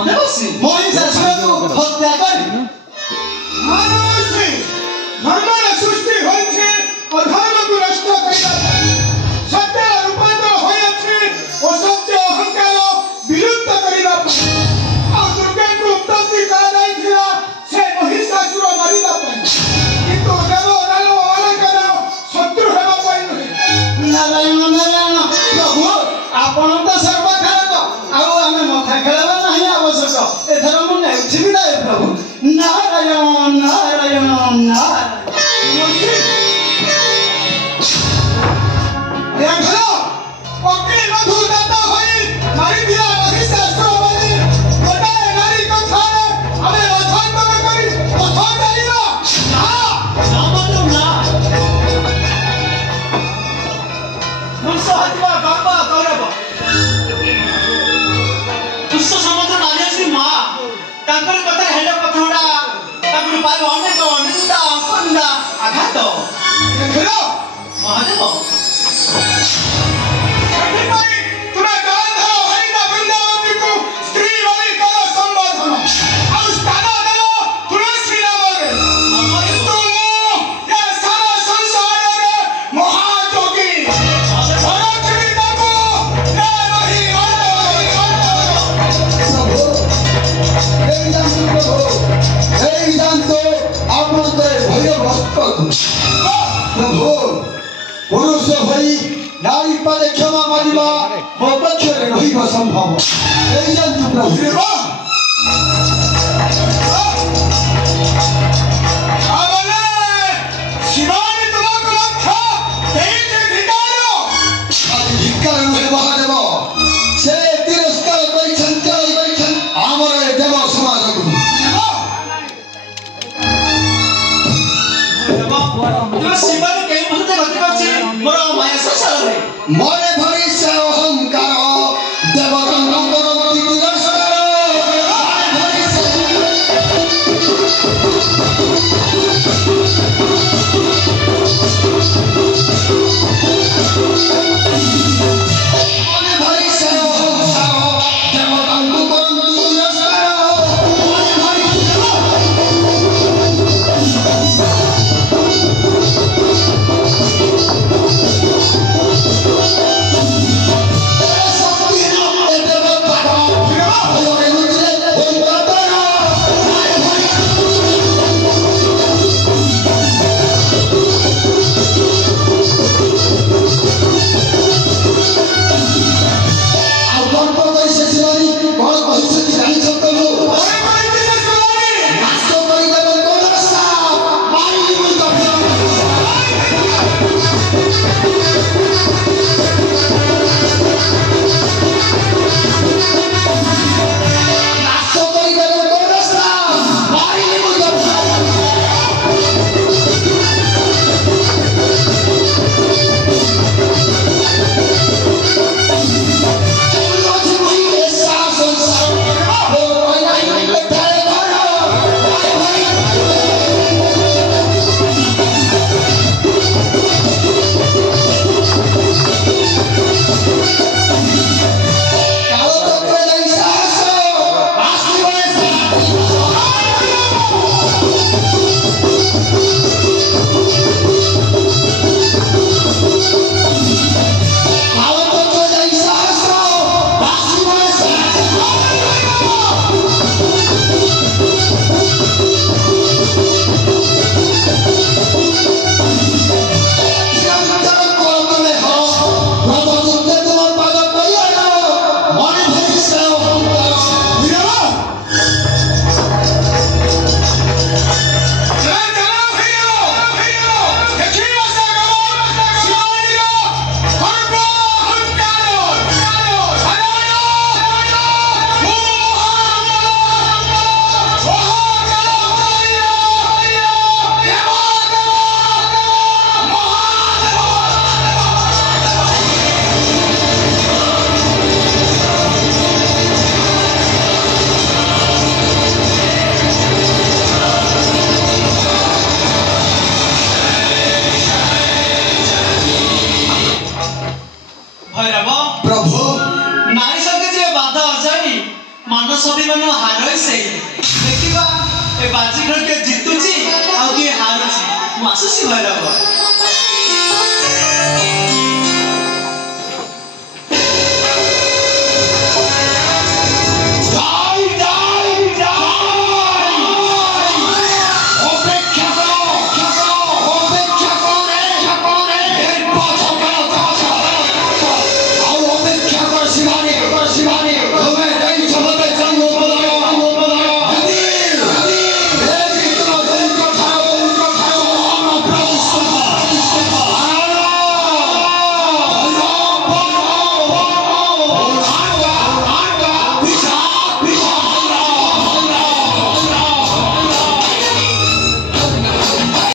महिषासुर को हत्या करी धर्म सृष्टि होइछे अधर्म को नष्ट करिला सत्य रूपांतर होइछे ओ सत्य अहंकार विरुद्ध करिला आ दुर्गा को उत्पत्ति करा जाइथिला से महिषासुर मारिला पई किंतु देव दानव मानकर शत्रु हेबा पई नारायण नारायण प्रभु आपण तो सर्वखारक आउ आमे मथा खेलबा नहीं आवश्यक एथर मु नेउछि ना प्रभु नारायण नारायण देखलो पक्के मधु दाता होई मारी दिया महिषासुर मारी गोटाए नारी कथा हमें अथांतर करी अथा डालिला ना नामतो ना मुसहत्वा गंगा कौरव विश्व समुद्र नारी माँ तांकर कथा हेलो कथाड़ा तांकर पाए अनेक निंदा अपनिंदा आघात देखलो महादेव तुरा गांधा हरिना वृंदावती को स्त्री वाली कला संबोधन और स्थान देलो तुलसी नाम रे किंतु ये सारा संसार रे महाजोगी भरतरी बाबू ये नहीं प्रभु पुरुष भई नारी पद क्षमा मारिबा मो पक्षरे रहिब संभव एई जंतु प्रभु आवले शिवानी तुमको लक्ष्य देते धिकारो आदि धिक्कार नुहे महादेव से तिरस्कार करिछन आमर ए देव समाज को तुम शिवानी के मुहूर्ते गति करछि मोर माया संसार रे मरे भरी से अहंकार देवगण करती तिरस्कार मरे भरी से अहंकार देवगण करती तिरस्कार ମାନସ ଅଭିମାନ ହାରଇ ସେଇ ଦେଖିବା ଏ ବାଜି ଖେଳ କିଏ ଜିତୁଛି ଆଉ କିଏ ହାରୁଛି ମୁଁ ଆସୁଛି ଭୈରବ।